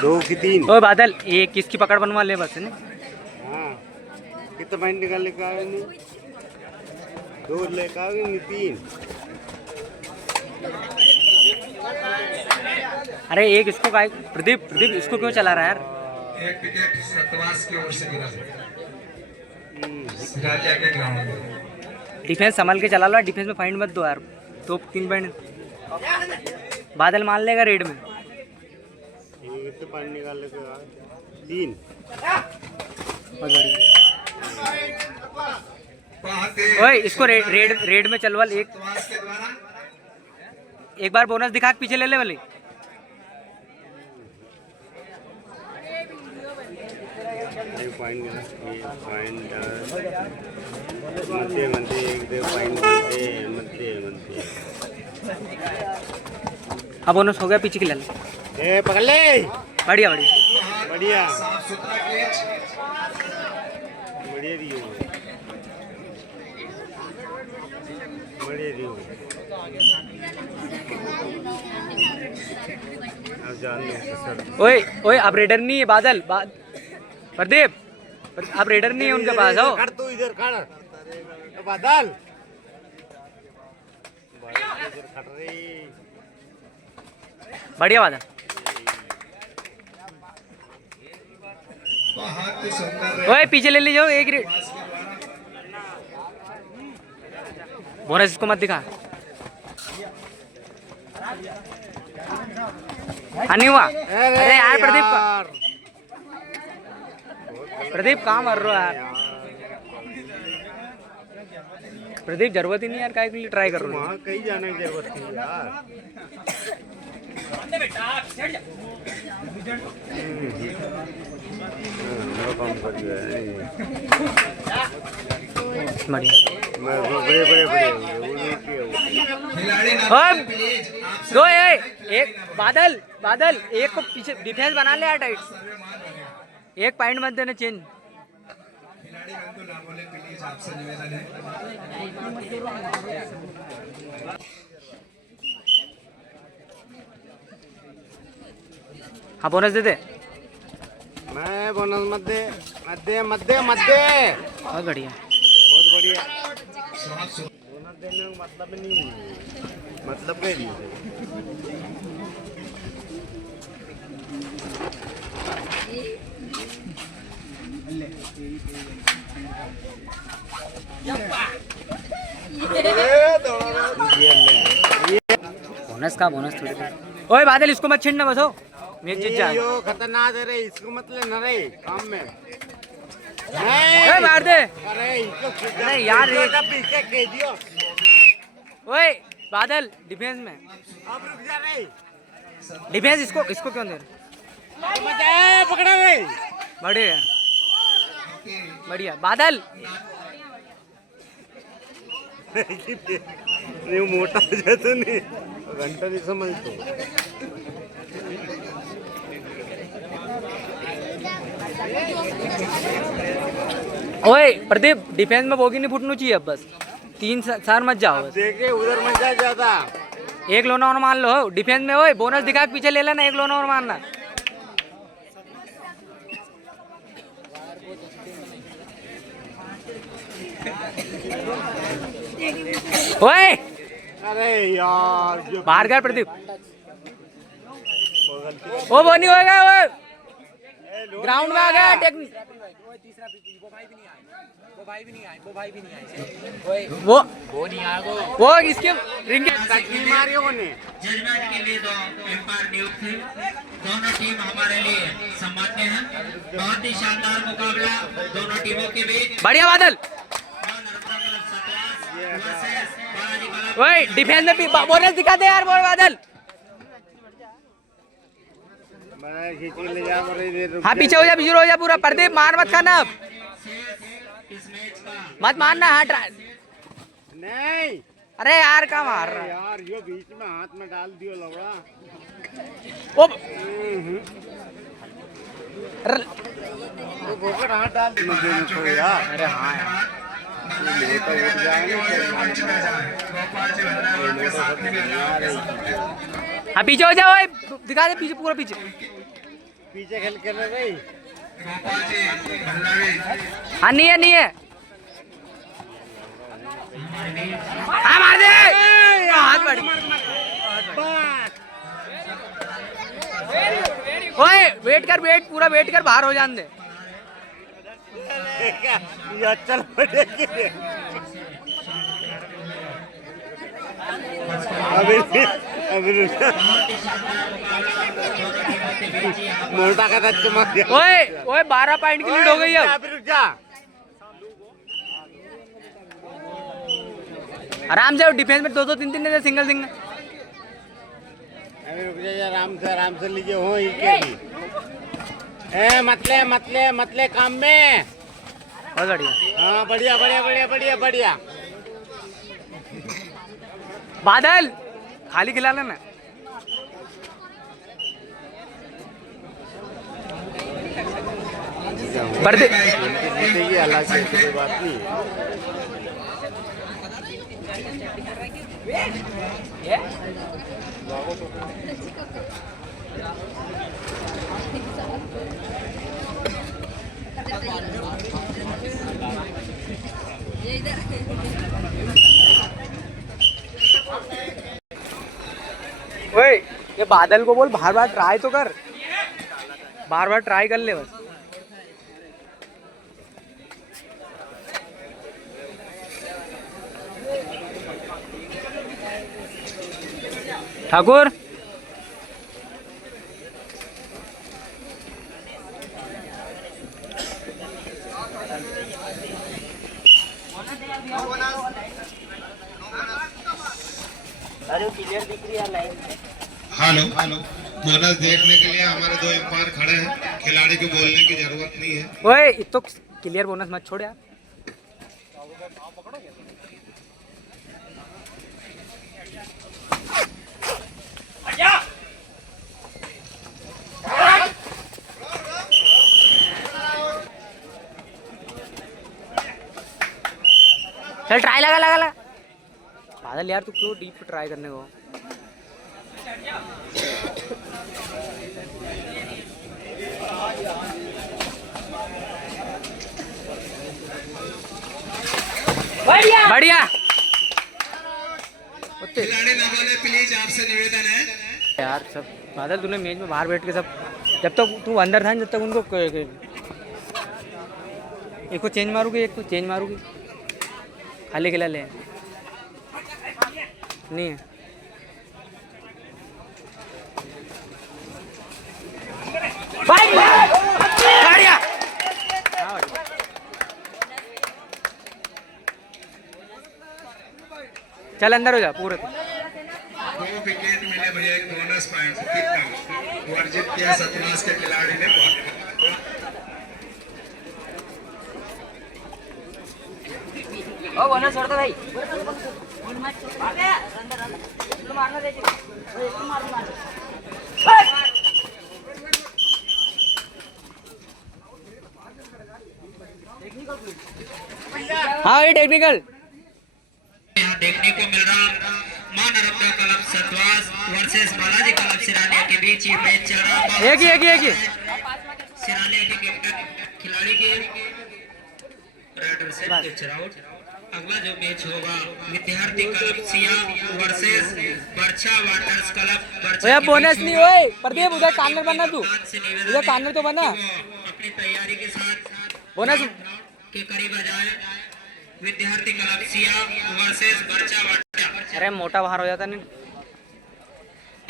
दो की तीन। ओ बादल एक किसकी पकड़ बनवा ले बस ने। हाँ कितना पॉइंट निकाल लेकर आए नहीं, दो लेकर आओगे नहीं तीन। अरे एक इसको काय प्रदीप प्रदीप इसको क्यों चला रहा है यार। एक विकेट सतवास की ओर से गिरा सिरालिया के ग्राउंड। डिफेंस संभाल के चला लो, डिफेंस में फाइंड मत दो यार, तो 3 पॉइंट बादल मान लेगा रेड में। कितना पॉइंट निकाल लेकर आए, तीन। ओए इसको रेड में चलवाल। एक बार बोनस दिखा के पीछे ले ले वाली। पॉइंट मध्य मध्य एक दो पॉइंट मध्य मध्य मध्य। अब बोनस हो गया, पीछे की ले ले। ए पकड़ ले। बढ़िया बढ़िया बढ़िया साफ सुथरा कैच। बढ़िया दियो, बढ़िया दियो। अब जान लो सर। ओए ओए अब रेडर नहीं है बादल प्रदीप, अब रेडर नहीं है उनके पास। आओ खड़ तू इधर खड़ बादल, इधर खड़ रही। बढ़िया बादल। बहुत ही सुंदर ओए पीछे ले लीजिए एक रेड। बोनस इसको मत दिखा। नहीं हुआ। अरे यार प्रदीप कहाँ मर रहा है यार। प्रदीप जरूरत ही नहीं यार, काय के लिए ट्राई कर रहा हूँ। वहाँ कहीं जाने की जरूरत थी यार। काम कर दिया मैं बड़े बड़े बड़े खिलाड़ी दो एक बादल बादल एक को पीछे डिफेंस बना ले यार टाइट। एक पॉइंट मत देना चेंज। खिलाड़ी को ना बोले प्लीज, आपसे निवेदन है। हाँ बोनस दे दे। मैं बोनस मध्य मध्य मध्य मध्य। बहुत बढ़िया बहुत बढ़िया। बोनस देने का मतलब नहीं, मतलब कह दिए। बोनस का बोनस थोड़ी देर। ओए बादल इसको मत छीनना बस। हो मैच जीत जा। यो खतरनाक है रे, इसको मतलब न रे काम में। ओए मार दे। अरे इसको नहीं यार ये पीछे के दियो। ओए बादल डिफेंस में। अब रुक जा रे। डिफेंस इसको क्यों दे रहे। मत पकड़ा रे। बढ़िया बढ़िया बादल। नहीं मोटा हो जाता नहीं, घंटा नहीं समझ तो। ओए प्रदीप डिफेंस में बोगी नहीं फुटनी चाहिए अब बस। 3 सार मत जाओ बस। देखे उधर मत जा ज्यादा। एक लोना और मान लो डिफेंस में। ओए बोनस दिखा के पीछे ले लेना, एक लोना और मारना। ओए अरे यार जो बाहर गया प्रदीप। ओ वो नहीं होगा, वो ग्राउंड में आ गया टेक्निक। वो नहीं आया, वो इसके रिंग मारियो ने। जजमेंट के लिए 2 एम्पायर नियुक्त थे। दोनों टीम हमारे लिए सम्मान्य है। बहुत ही शानदार मुकाबला दोनों टीमों के बीच। बढ़िया बादल। ओए डिफेंस में बोनस दिखा दे यार बादल। हाँ पीछे हो जा पूरा। प्रदीप मार मत खाना अब, मत मारना। हाँ नहीं अरे यार कहाँ मार रहा है यार, यो बीच में हाथ में डाल दियो लवड़ा। ओ तो बोकर हाथ डाल दियो यार। अरे हाँ यार हाँ पीछे हो जाओ। दिखा दे पीछे, पूरा पीछे। पीछे खेल कर रहे भाई। गोपाल जी भल्लावी हाँ नहीं है, नहीं है। हाँ मार दे, हाथ बढ़ी। ओए वेट कर, वेट पूरा वेट कर, बाहर हो जाने दे। ये चल पड़ेगी। अभी मोटा का टच मार दिया। ओए ओए 12 पॉइंट की लीड हो गई अब। अभी रुक जा। आराम से डिफेंस में 2-2 3-3 ने सिंगल सिंगल। अभी रुक जा, आराम से लीजिए हो ही के भी। मतले काम में। बहुत बढ़िया। हाँ बढ़िया बढ़िया बढ़िया बढ़िया बढ़िया। बादल खाली खिला लेना। बढ़ते ये अलग से कोई बात नहीं। ओए ये बादल को बोल बार बार ट्राई तो कर, बार बार ट्राई कर ले बस। ठाकुर अरे क्लियर दिख रही है लाइन। हेलो हेलो, बोनस देखने के लिए हमारे 2 एम्पायर खड़े हैं। खिलाड़ी को बोलने की जरूरत नहीं है। ओए ये तो क्लियर बोनस मत छोड़ यार। चल ट्राई लगा लगा लगा। बादल यार तू क्यों डीप ट्राई करने को। बढ़िया बढ़िया। खिलाड़ी ना बोले प्लीज, आपसे निवेदन है। यार सब बादल तूने मेज में बाहर बैठ के सब, जब तक तू अंदर था जब तक उनको एक को चेंज मारूंगी, एक को चेंज मारूंगी, खाली खिला ले नहीं है। बढ़िया। चल अंदर हो जा पूरे। 2 विकेट मिले भैया, एक बोनस पॉइंट। कितना वर्जित किया सतवास के खिलाड़ी ने। ओ बोनस छोड़ दो भाई। हाँ ये टेक्निकल यहाँ देखने को मिल रहा Maa Narmada club Satwas versus Balaji club Sirania के बीच ये मैच चल रहा। एक ही सिरानिया के कैप्टन खिलाड़ी के रेड से पिच आउट। अगला जो मैच होगा Vidyarthi club Siya versus Barchha waters club. भैया बोनस नहीं होए प्रदीप, उधर कार्नर बनना, तू उधर कार्नर तो बना। अपनी तैयारी के साथ बोनस के करीब आ जाए। विद्यार्थी club Siya versus Barchha waters. अरे मोटा बाहर हो जाता नहीं।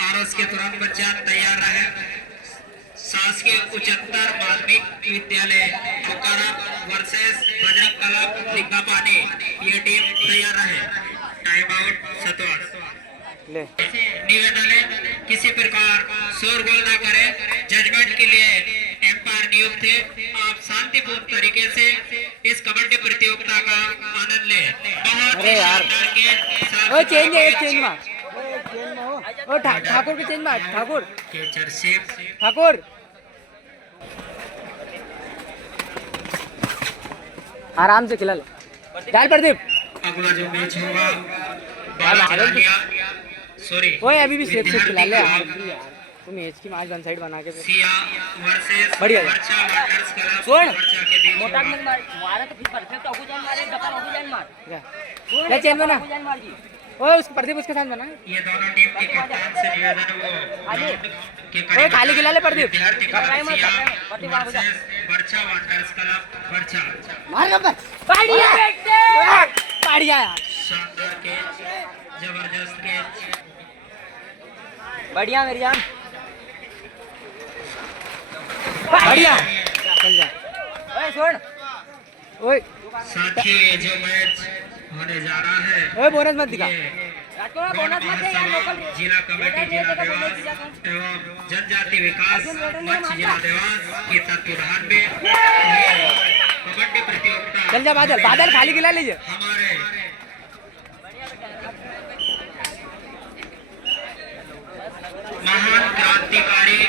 और उसके तुरंत बच्चा तैयार रहे। शासकीय उच्चतर माध्यमिक विद्यालय बोकारो वर्सेस बजरंग क्लब लिंगापानी, ये टीम तैयार रहे। Time out Satwas. निवेदन है किसी प्रकार शोरगुल न करें। जजमेंट के लिए एम्पायर नियुक्त थे। आप शांतिपूर्ण तरीके से इस कबड्डी प्रतियोगिता का आनंद लें। बहुत ही शानदार गेम। ओ चेंज है, एक चेंज मार। ओ ठाकुर के चेंज मार। ठाकुर ठाकुर आराम से खिला लो। डाल प्रदीप। अगला जो मैच होगा सॉरी ओए अभी भी सेफ से खिला ले। तुम मैच की मैच वन साइड बना के फिर सिया वर्सेस बढ़िया है। वर्चा वांडर्स क्लब छोड़। वर्चा के बीच मोटा मत मार मारा तो फिर परफेक्ट हो जाए मारे डबल हो जाए मार जा। ले चेन बना। हो जाए मार जी ओए उस प्रदीप उसके साथ बना। ये दोनों टीम के कप्तान से निवेदन है वो ग्राउंड के ओए करीब खाली खिला ले प्रदीप। विद्यार्थी क्लब कराई मत, सिया प्रदीप वहाँ हो जा। वर्सेस वर्चा वांडर्स क्लब वर्चा मार नंबर। बढ़िया बेटे बढ़िया यार। शानदार कैच जबरदस्त कैच बढ़िया मेरी जान बढ़िया। चल जा। ओए छोड़ ओए साथी जो मैच होने जा रहा है ओए बोनस मत दिखा। ये रातों में बोनस मत दे यार लोकल जिला कमेटी जिला देवास एवं जनजाति विकास मंच जिला देवास के तत्वाधान में ये कबड्डी प्रतियोगिता चल जा बादल। बादल खाली खिला लीजिए। हमारे महान क्रांतिकारी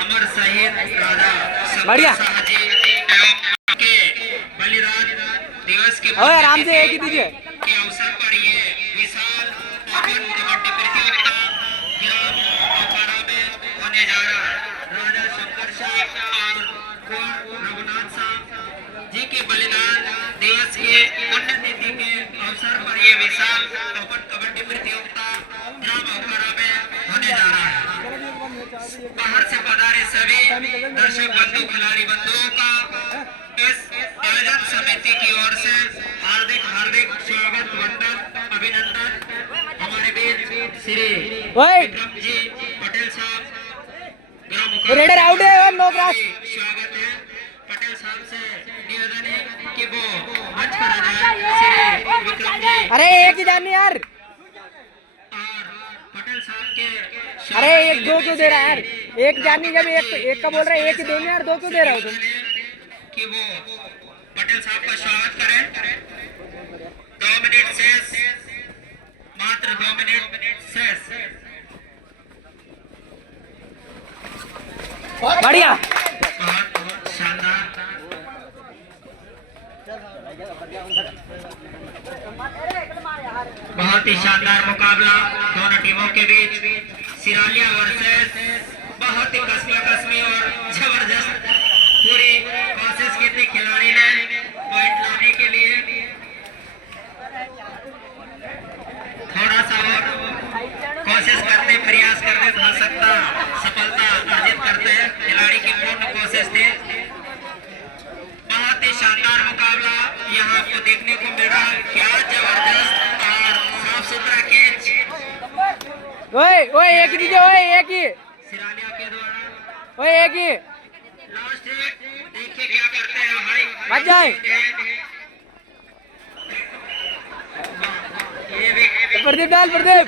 अमर शहीद राजा बढ़िया। सतपाल शाह जी एवं के बलिदान दिवस के ओए आराम से एक ही दीजिए। के अवसर पर ये विशाल ओपन कबड्डी प्रतियोगिता ग्राम अखाड़ा में होने जा रहा है। राजा शंकर शाह और कुंवर रघुनाथ शाह जी के बलिदान दिवस के पुण्यतिथि के अवसर पर ये विशाल ओपन कबड्डी प्रतियोगिता ग्राम अखाड़ा में होने जा रहा है। बाहर से पधारे सभी दर्शक बंधु खिलाड़ी बंधुओं का इस आयोजन समिति की ओर से हार्दिक हार्दिक स्वागत वंदन अभिनंदन। हमारे बीच श्री ओए विक्रम जी पटेल साहब ग्राम रेडर आउट है और नो क्रॉस। स्वागत है। पटेल साहब से निवेदन है कि वो मंच पर आ जाए। श्री विक्रम जी अरे एक ही जानी यार। और पटेल साहब के अरे एक दो क्यों दे रहा है यार। एक जानी जब एक का बोल रहा है एक ही देने यार। दो क्यों दे रहा हो तुम। कि वो पटेल साहब का स्वागत करें। 2 मिनट शेष मात्र 2 मिनट शेष। बढ़िया। बहुत शानदार बहुत ही शानदार मुकाबला दोनों टीमों के बीच। सिरालिया वर्सेस बहुत ही कस्मी और जबरदस्त पूरी कोशिश की थी खिलाड़ी ने पॉइंट लाने के लिए। थोड़ा सा और कोशिश करते प्रयास करते हो सकता सफलता अर्जित करते हैं। खिलाड़ी की पूर्ण कोशिश थी। बहुत ही शानदार मुकाबला यहाँ आपको देखने को मिल रहा है। क्या जबरदस्त और साफ सुथरा कैच ओए ओए एक ही दीजिए। ओए एक ही। सिरालिया के द्वारा। ओए एक ही। लास्ट देखिए क्या करते हैं भाई। बच जाए। ये भी प्रदीप डाल प्रदीप।